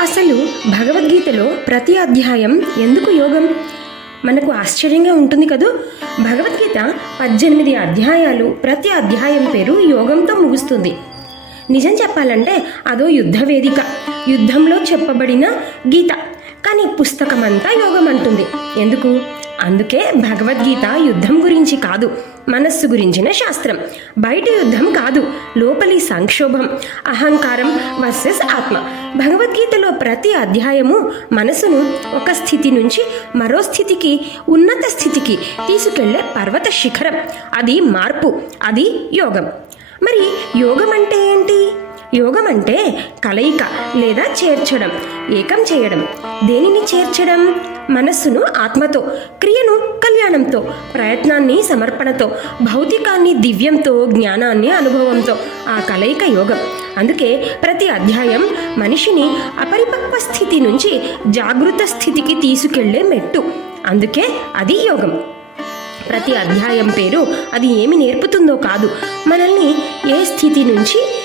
అసలు భగవద్గీతలో ప్రతి అధ్యాయం ఎందుకు యోగం? మనకు ఆశ్చర్యంగా ఉంటుంది కదూ? భగవద్గీత పద్దెనిమిది అధ్యాయాలు ప్రతి అధ్యాయం పేరు యోగంతో ముగుస్తుంది. నిజం చెప్పాలంటే అదో యుద్ధ వేదిక యుద్ధంలో చెప్పబడిన గీత. కానీ పుస్తకం అంతా యోగం అంటుంది. ఎందుకు? అందుకే భగవద్గీత యుద్ధం గురించి కాదు మనస్సు గురించిన శాస్త్రం. బయట యుద్ధం కాదు లోపలి సంక్షోభం అహంకారం వర్సెస్ ఆత్మ. భగవద్గీతలో ప్రతి అధ్యాయము మనసును ఒక స్థితి నుంచి మరో స్థితికి ఉన్నత స్థితికి తీసుకెళ్ళే పర్వత శిఖరం. అది మార్పు అది యోగం. మరి యోగం అంటే ఏంటి? యోగం అంటే కలయిక లేదా చేర్చడం ఏకం చేయడం. దేనిని చేర్చడం? మనస్సును ఆత్మతో క్రియను కళ్యాణంతో ప్రయత్నాన్ని సమర్పణతో భౌతికాన్ని దివ్యంతో జ్ఞానాన్ని అనుభవంతో ఆ కలయిక యోగం. అందుకే ప్రతి అధ్యాయం మనిషిని అపరిపక్వ స్థితి నుంచి జాగృత స్థితికి తీసుకెళ్ళే మెట్టు. అందుకే అది యోగం. ప్రతి అధ్యాయం పేరు అది ఏమి నేర్పుతుందో కాదు. మనల్ని ఏ స్థితి నుంచి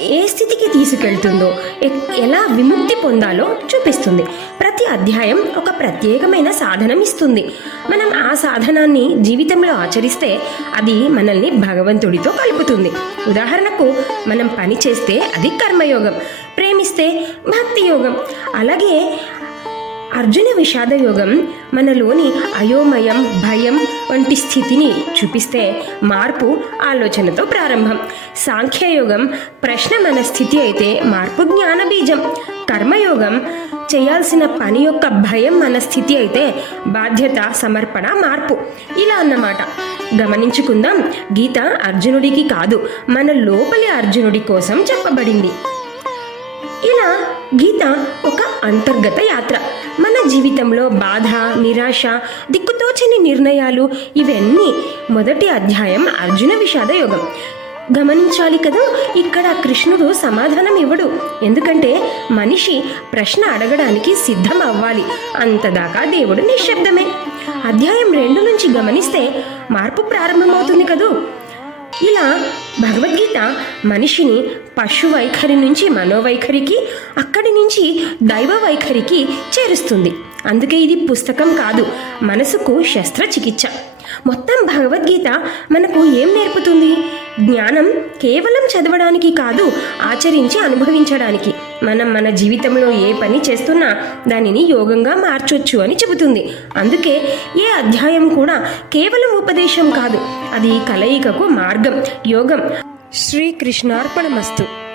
ఏ స్థితికి తీసుకెళ్తుందో ఎ- ఎలా విముక్తి పొందాలో చూపిస్తుంది. ప్రతి అధ్యాయం ఒక ప్రత్యేకమైన సాధనం ఇస్తుంది. మనం ఆ సాధనాన్ని జీవితంలో ఆచరిస్తే అది మనల్ని భగవంతుడితో కలుపుతుంది. ఉదాహరణకు మనం పని చేస్తే అది కర్మయోగం ప్రేమిస్తే భక్తి యోగం అలాగే అర్జున విషాద యోగం మనలోని అయోమయం భయం వంటి స్థితిని చూపిస్తే మార్పు ఆలోచనతో ప్రారంభం. సాంఖ్యయోగం ప్రశ్న మన స్థితి అయితే మార్పు జ్ఞాన బీజం. కర్మయోగం చేయాల్సిన పని యొక్క భయం మన స్థితి అయితే బాధ్యత సమర్పణ మార్పు. ఇలా అన్నమాట. గమనించుకుందాం. గీత అర్జునుడికి కాదు మన లోపలి అర్జునుడి కోసం చెప్పబడింది. ఇలా గీత ఒక అంతర్గత యాత్ర. మన జీవితంలో బాధ నిరాశ దిక్కుతోచని నిర్ణయాలు ఇవన్నీ మొదటి అధ్యాయం అర్జున విషాద యోగం. గమనించాలి కదా ఇక్కడ కృష్ణుడు సమాధానం ఇవ్వడు. ఎందుకంటే మనిషి ప్రశ్న అడగడానికి సిద్ధం అవ్వాలి అంతదాకా దేవుడు నిశ్శబ్దమే. అధ్యాయం రెండు నుంచి గమనిస్తే మార్పు ప్రారంభమవుతుంది కదూ? ఇలా భగవద్గీత మనిషిని పశు వైఖరి నుంచి మనోవైఖరికి అక్కడి నుంచి దైవ వైఖరికి చేరుస్తుంది. అందుకే ఇది పుస్తకం కాదు మనసుకు శస్త్రచికిత్స. మొత్తం భగవద్గీత మనకు ఏం నేర్పుతుంది? జ్ఞానం కేవలం చదవడానికి కాదు ఆచరించి అనుభవించడానికి. మనం మన జీవితంలో ఏ పని చేస్తున్నా దానిని యోగంగా మార్చొచ్చు అని చెబుతుంది. అందుకే ఏ అధ్యాయం కూడా కేవలం ఉపదేశం కాదు అది కలయికకు మార్గం యోగం. శ్రీకృష్ణార్పణమస్తు.